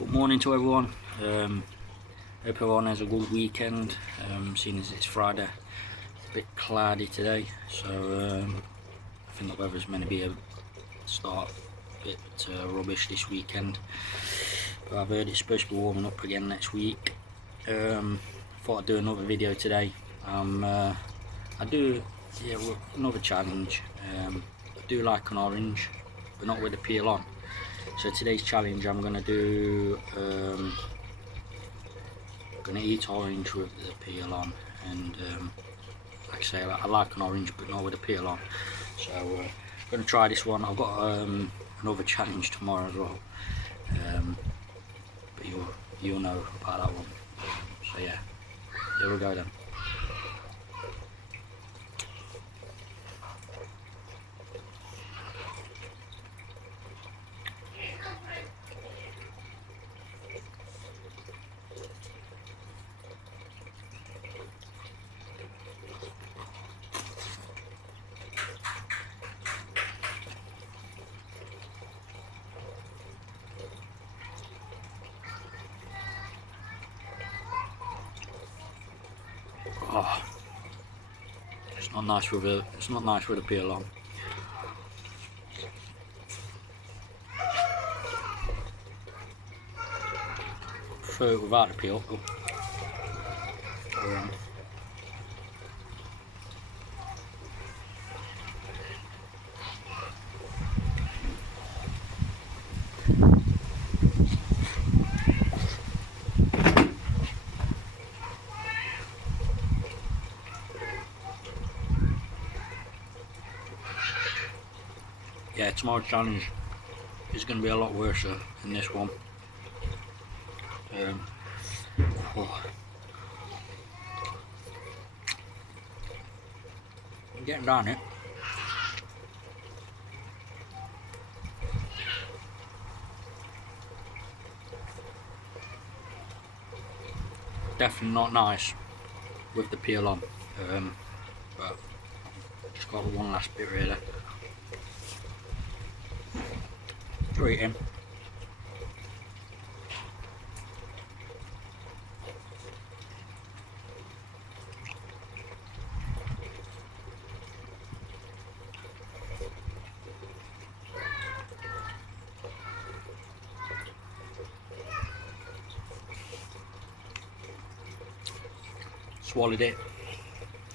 Good morning to everyone. Hope everyone has a good weekend. Seeing as it's Friday, a bit cloudy today, so I think the weather's meant to be a bit rubbish this weekend. But I've heard it's supposed to be warming up again next week. Thought I'd do another video today. I do another challenge. I do like an orange, but not with the peel on. So today's challenge, I'm gonna do gonna eat orange with the peel on, and like I say, I like an orange but not with the peel on. So I'm gonna try this one. I've got another challenge tomorrow as well, but you'll know about that one. So yeah, here we go then. Oh, it's not nice with a peel on. Prefer it without the peel. Yeah, tomorrow's challenge is going to be a lot worse than this one. I'm getting down it. Definitely not nice with the peel on, but just got one last bit really. Straight in. Swallowed it.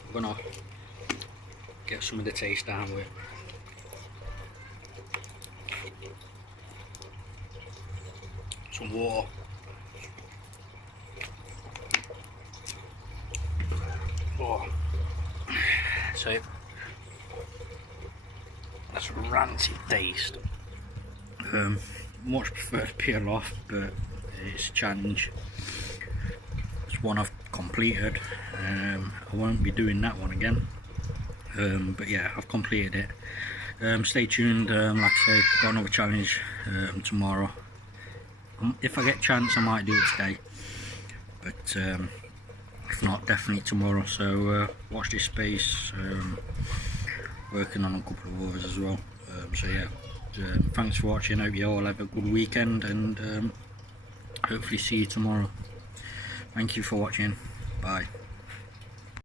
I'm gonna get some of the taste down with it. Some water. Oh. So that's a rancid taste. Much prefer to peel off, but it's a challenge. It's one I've completed. I won't be doing that one again. But yeah, I've completed it. Stay tuned. Like I say, got another challenge tomorrow. If I get a chance, I might do it today, but if not, definitely tomorrow. So watch this space. Working on a couple of others as well. So yeah, thanks for watching. Hope you all have a good weekend, and hopefully see you tomorrow. Thank you for watching. Bye.